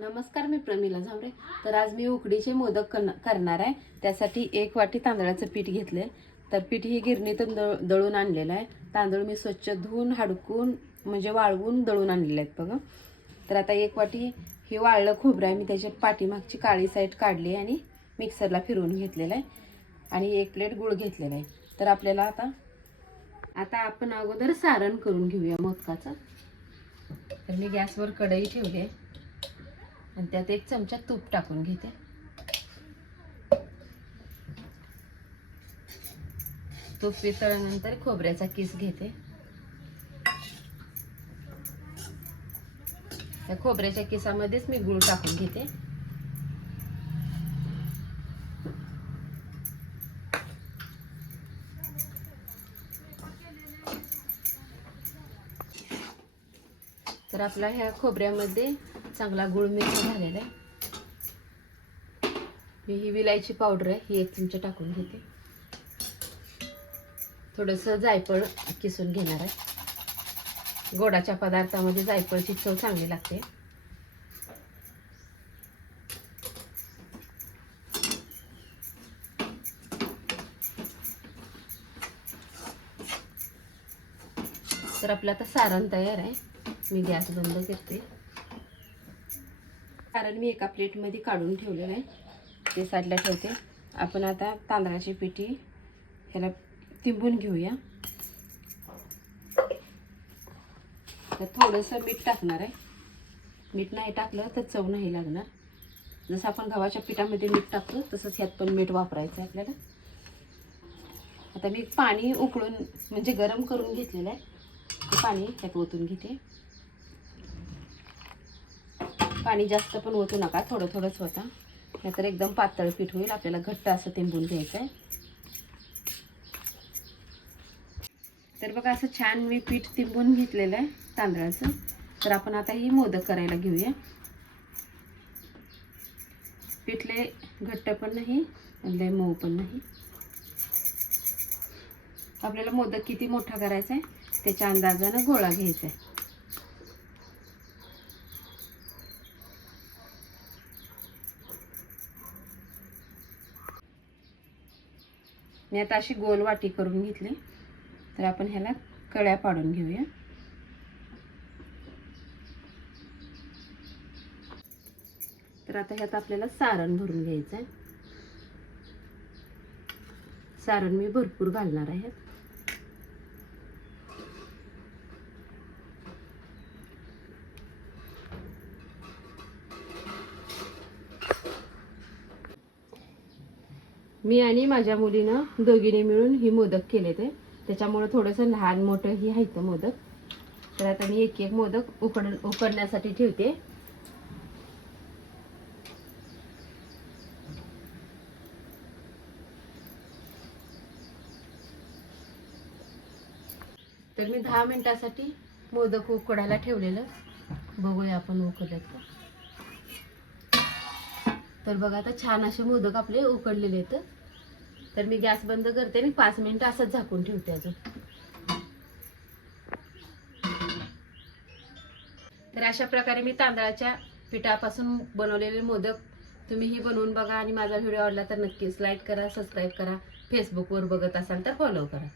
नमस्कार मी प्रमिला झावरे तर आज मी उकडीचे मोदक करणार आहे. त्यासाठी एक वाटी तांदळाचं पीठ घेतलं आहे तर पीठ ही गिरणीतून दळ दळून आणलेलं आहे. तांदूळ मी स्वच्छ धुवून हाडकून म्हणजे वाळवून दळून आणलेले आहेत बघा. तर आता एक वाटी हे वाळलं खोबरं आहे. मी त्याच्या पाठीमागची काळी साईड काढली आहे आणि मिक्सरला फिरवून घेतलेलं आहे. आणि एक प्लेट गुळ घेतलेला आहे. तर आपल्याला आता आता आपण अगोदर सारण करून घेऊया मोदकाचं. तर मी गॅसवर कढई ठेवली आहे. आणि त्यात एक चमचा तूप टाकून घेते. तूप वितळल्यानंतर खोबऱ्याचा किस घेते. त्या खोबऱ्याच्या किसामध्येच मी गूळ टाकून घेते. तर आपला ह्या खोबऱ्यामध्ये चांगला गुळ मिक्स झालेला आहे. ही विलायची पावडर आहे ही एक चमचा टाकून घेते. थोडंसं जायफळ किसून घेणार आहे. गोडाच्या पदार्थामध्ये जायफळची चव चांगली लागते. तर आपलं आता सारण तयार आहे. मी गॅस बंद करते. कारण मी एका प्लेटमध्ये काढून ठेवलेलं आहे. ते साईडला ठेवते. आपण आता तांदळाची पिठी ह्याला तिंबून घेऊया. तर थोडंसं मीठ टाकणार आहे. मीठ नाही टाकलं तर चव नाही लागणार. जसं आपण गव्हाच्या पिठामध्ये मीठ टाकतो तसंच ह्यात पण मीठ वापरायचं आहे आपल्याला. आता मी पाणी उकळून म्हणजे गरम करून घेतलेलं आहे. ते पाणी त्यात ओतून घेते. पाणी जास्त पण ओतू नका थोडं थोडंच होता. नाहीतर एकदम पातळ पीठ होईल आपल्याला घट्ट असं तिंबून घ्यायचं आहे तर बघा असं छान मी पीठ तिंबून घेतलेलं आहे तांदळाचं. तर आपण आता ही मोदक करायला घेऊया. पिठले घट्ट पण नाही आणि लय मऊ पण नाही. आपल्याला मोदक किती मोठा करायचा आहे त्याच्या अंदाजानं गोळा घ्यायचा आहे मी आता अशी गोल वाटी करून घेतली. तर आपण ह्याला कळ्या पाडून घेऊया. तर आता ह्यात आपल्याला सारण भरून घ्यायचं आहे सारण मी भरपूर घालणार आहे. मी आणि माझ्या मुलीनं दोघीने मिळून ही मोदक केले ते. त्याच्यामुळं थोडंसं लहान मोठं ही आहे मोदक. तर आता मी एक एक मोदक उकड उकडण्यासाठी ठेवते. तर मी दहा मिनिटासाठी मोदक उकडायला ठेवलेलं. बघूया आपण उकडत का. तर बघा आता छान असे मोदक आपले उकडलेले आहेत. तर मी गॅस बंद करते आणि पाच मिनिटं असंच झाकून ठेवते अजून. तर अशा प्रकारे मी तांदळाच्या पिठापासून बनवलेले मोदक तुम्हीही बनवून बघा आणि माझा व्हिडिओ आवडला तर नक्कीच लाईक करा सबस्क्राईब करा फेसबुकवर बघत असाल तर फॉलो करा.